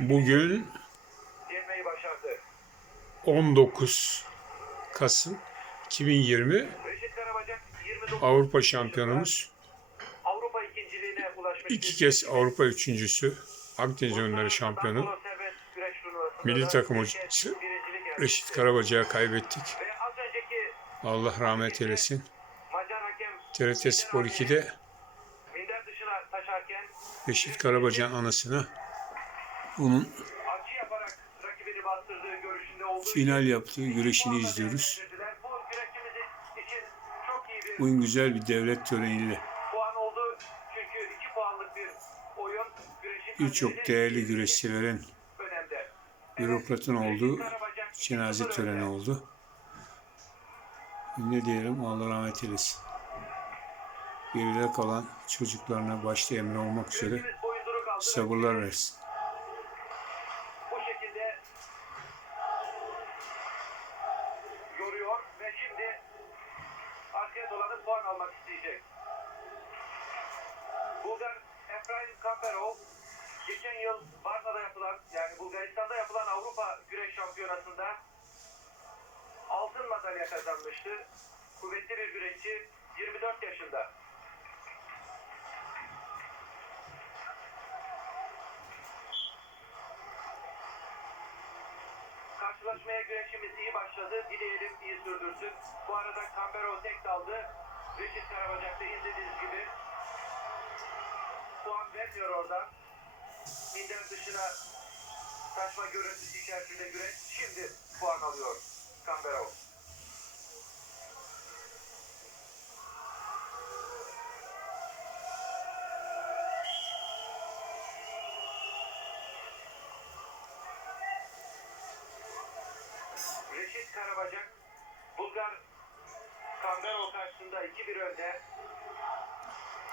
Bugün yenmeyi başardı. 19 Kasım 2020 Reşit Karabacak 29 Avrupa şampiyonumuz. İki kez Avrupa üçüncüsü. Akdeniz Oyunları şampiyonu. Milli takım hocası Reşit etti. Karabacak'ı kaybettik. Allah rahmet eylesin. TRT Spor 2'de minder dışına taşarken Reşit Karabacak'ın anısına onun final yaptığı güreşini izliyoruz. Bugün güzel bir devlet töreniyle oyun birçok değerli güreşçilerin, bürokratın olduğu cenaze 2-0 töreni oldu. Ne diyelim Allah rahmet eylesin. Geride kalan çocuklarına başta Emre olmak üzere sabırlar versin. Yoruyor ve şimdi arkaya dolanıp puan almak isteyecek. Bulgar Efraim Kamperov geçen yıl Varna'da yapılan yani Bulgaristan'da yapılan Avrupa Güreş Şampiyonası'nda altın madalya kazanmıştı. Kuvvetli bir güreşçi 24 yaşında. Karşılaşmaya güreşimiz iyi başladı. Dileyelim iyi sürdürsün. Bu arada Kambero tek daldı. Reşit Karabacak da izlediğiniz gibi puan vermiyor oradan. Minder dışına taşma görüntüsü içerisinde güreş. Şimdi puan alıyor Kambero. Reşit Karabacak Bulgar Kambero karşısında 2-1 önde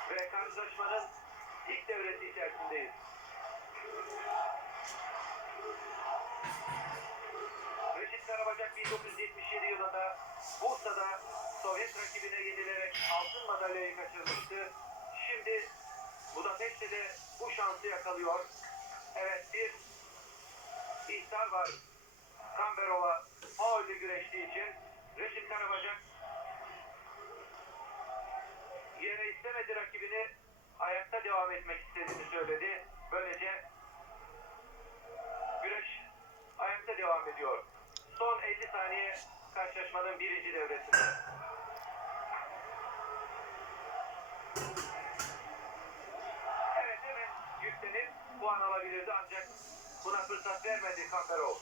ve karşılaşmanın ilk devresi içerisindeyiz. Reşit Karabacak 1977 yılında Bursa'da Sovyet rakibine yenilerek altın madalyayı kaçırmıştı. Şimdi Budapeşte de bu şansı yakalıyor. Evet bir ihtar var Kamberova faulle güreştiği için Reşit Karabacak yere istemedi rakibini ayakta devam etmek istediğini söyledi. Böylece güreş ayakta devam ediyor. Son 50 saniye karşılaşmanın birinci devresinde. Evet hemen yüklenip puan alabilirdi ancak buna fırsat vermedi Kamberov.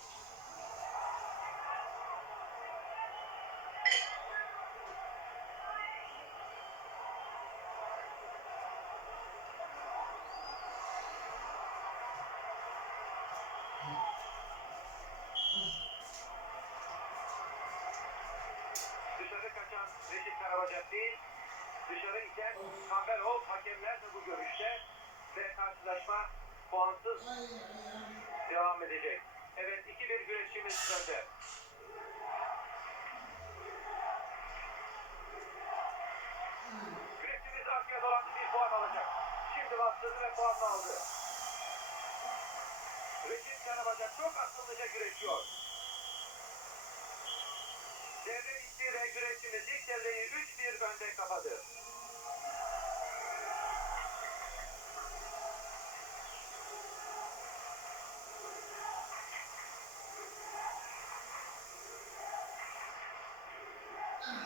Dışarı kaçan Reşit Karabacak değil, dışarı iten Kamberov hakemler de bu görüşte ve karşılaşma puansız devam edecek. Evet 2-1 güreşimiz önde. Güreşimiz arkaya dolandı bir puan alacak. Şimdi bastırdı ve puan aldı. Reşit Karabacak çok akıllıca güreşiyor. Devre bitti ve güreşimiz ilk devreyi 3-1 önde kapadı.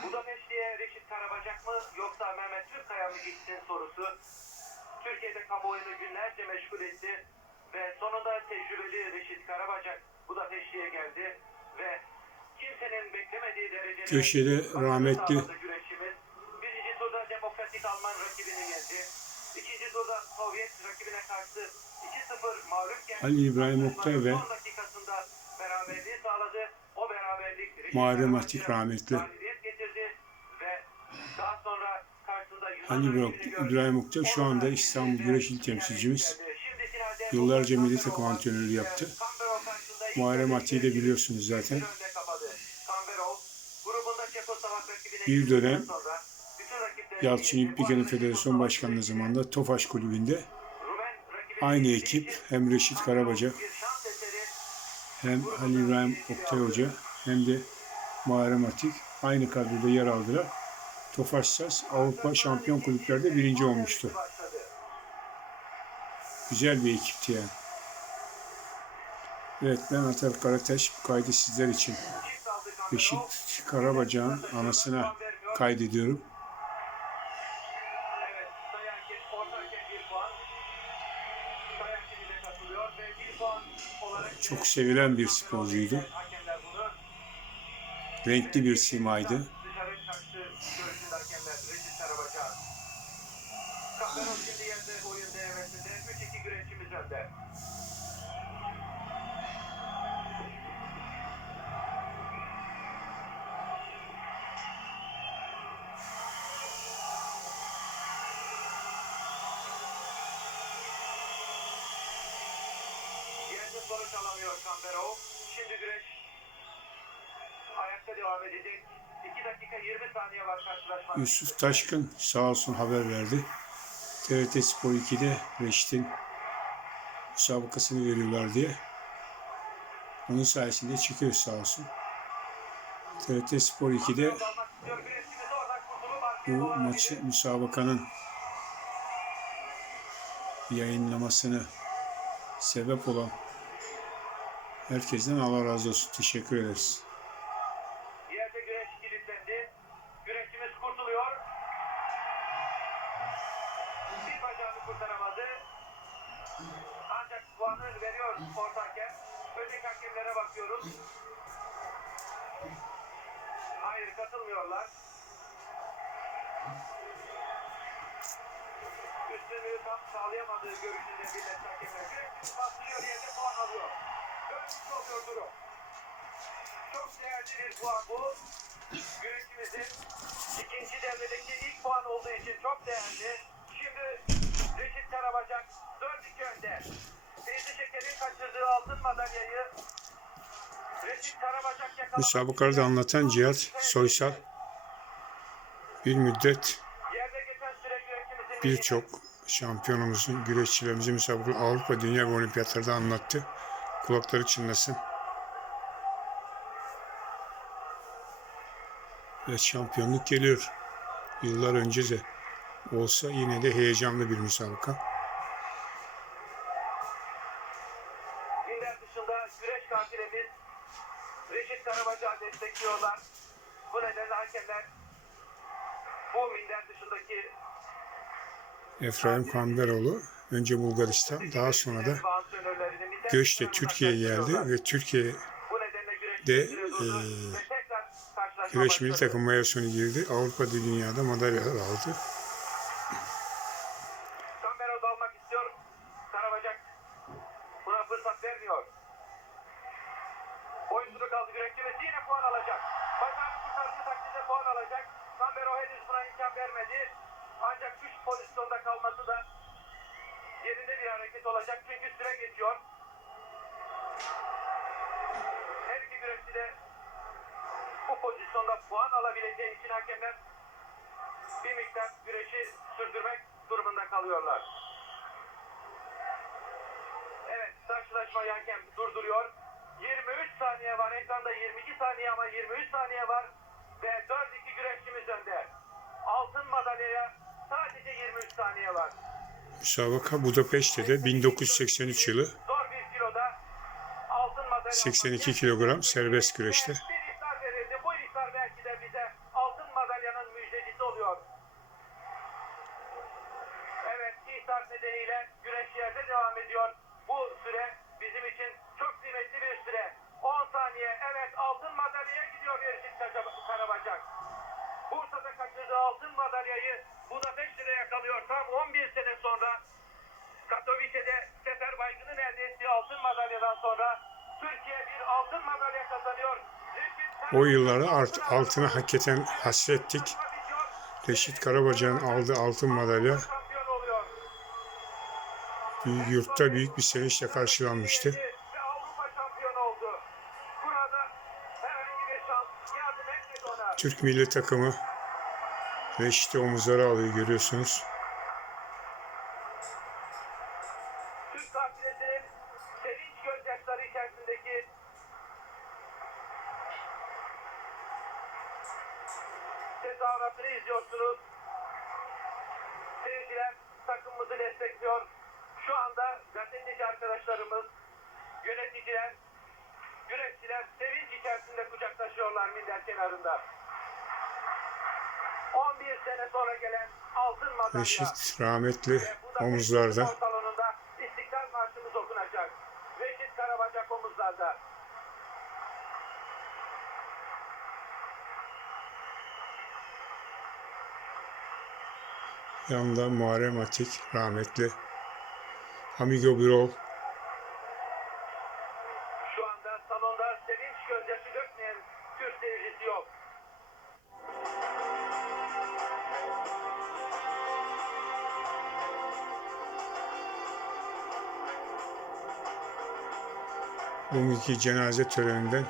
Budapeşte'ye Reşit Karabacak mı yoksa Mehmet Türkkaya mı gitsin sorusu Türkiye'de kamuoyunu günlerce meşgul etti ve sonunda tecrübeli Reşit Karabacak Budapeşte'ye geldi ve kimsenin beklemediği derecede Köşede rahmetli sağladı güreşçimiz. Birinci turda Demokratik Alman rakibini yendi. İkinci turda Sovyet rakibine karşı 2-0 mağlup geldi. Ali İbrahim Oktay ve Muharrem Atik rahmetli. Ali İbrahim, Oktay şu anda İstanbul Güreş İl temsilcimiz. Yıllarca milli takım antrenörü yaptı. Muharrem Ati'yi de biliyorsunuz zaten. önde kapadı. Kamberov grubunda Çekoslovak rakibine Bir dönem Yalçın arada Federasyon Başkanlığı zamanında Tofaş Kulübü'nde aynı ekip hem Reşit şans hem Halil İbrahim Oktay Hoca hem de Muharrem Atik aynı kadroda yer aldılar. Tofaş Saz Avrupa Şampiyon Kulüplerde birinci olmuştu. Güzel bir ekipti yani. Evet ben Atar Karataş bu kaydı sizler için. Reşit Karabacak'ın anasına kaydediyorum. Çok sevilen bir sporcuydu. Renkli bir simaydı. Sonuç alamıyor Kamberov. Şimdi güreş ayakta devam edecek. 2 dakika 20 saniye var karşılaşma. Yusuf Taşkın sağ olsun haber verdi. TRT Spor 2'de Reşit'in müsabakasını veriyorlar diye. Onun sayesinde çıkıyor sağ olsun. TRT Spor 2'de Almak istiyor. Güreşimiz oradan kurtulup arkaya bu maçı müsabakanın yayınlamasını sebep olan herkesten Allah razı olsun. Teşekkür ederiz. Yerde güreş kilitlendi. Güreşimiz kurtuluyor. Bir bacağını kurtaramadı. Ancak puanı veriyor orta. Öteki hakemlere bakıyoruz. Hayır katılmıyorlar. Üstünlüğü tam sağlayamadığı görüşünde birleşik hakemler. Güreşimiz bastırıyor yerde puan alıyor. Çok değerli bir puan bu. Güreşimizin ikinci devredeki ilk puan olduğu için çok değerli. Şimdi Reşit Karabacak 4-2 önde. Feyzi Şeker'in kaçırdığı altın madalyayı Reşit Karabacak yakaladı. Müsabakaları da anlatan Cihat Soysal bir müddet birçok şampiyonumuzun, güreşçilerimizin müsabakaları Avrupa, Dünya ve Olimpiyatlarda anlattı. Kulakları çınlasın. Ve şampiyonluk geliyor. Yıllar önce de olsa yine de heyecanlı bir müsabaka. Reşit Karabacak'ı destekliyorlar. Bu nedenle hakemler bu minder dışındaki Efraim Kamberoğlu önce Bulgaristan daha sonra da göçle Türkiye'ye geldi ve Türkiye de, eee, güreş milli takım mayosunu girdi. Avrupa'da dünyada madalyalar aldı. Ancak üç pozisyonda kalması da yerinde bir hareket olacak. Çünkü süre geçiyor. Her iki güreşçi de bu pozisyonda puan alabileceği için hakemler bir miktar güreşi sürdürmek durumunda kalıyorlar. Evet, karşılaşmayı hakem durduruyor. 23 saniye var. Ekranda 22 saniye ama 23 saniye var. Ve 4-2 güreşçimiz önde. Altın madalyaya sadece 23 saniye var. Müsabaka Budapeşte de 1983 yılı Zor bir kiloda altın madalya 82 kilogram serbest güreşte. Bir ihtar verildi. Bu ihtar belki de bize altın madalyanın müjdecisi oluyor. Evet, ihtar nedeniyle güreş yerde devam ediyor. Bu süre bizim için çok kıymetli bir süre. 10 saniye. Evet, altın madalyaya gidiyor Reşit Kaca- Karabacak. Bursa'da kaçırdığı altın madalyayı Budapeşte'de yakalıyor. Tam 11 sene sonra Katowice'de Sefer Baygın'ın elde ettiği altın madalyadan sonra O yıllara art, altına hakikaten hasrettik. Reşit Karabacak'ın aldığı altın madalya büyük yurtta büyük bir sevinçle karşılanmıştı. Türk milli takımı Reşit'i omuzlara alıyor görüyorsunuz. Sanatını izliyorsunuz. Seyirciler takımımızı destekliyor. Şu anda gazeteci arkadaşlarımız, yöneticiler, güreşçiler sevinç içerisinde kucaklaşıyorlar minder kenarında. 11 sene sonra gelen altın madalya. Reşit rahmetli omuzlarda. Spor Salonu'nda İstiklal Marşımız okunacak. Reşit Karabacak omuzlarda. Yanında Muharrem Atik rahmetli. Amigo Birol. Şu anda salonda sevinç gözyaşı dökmeyen Türk seyircisi yok. Bugünkü cenaze töreninden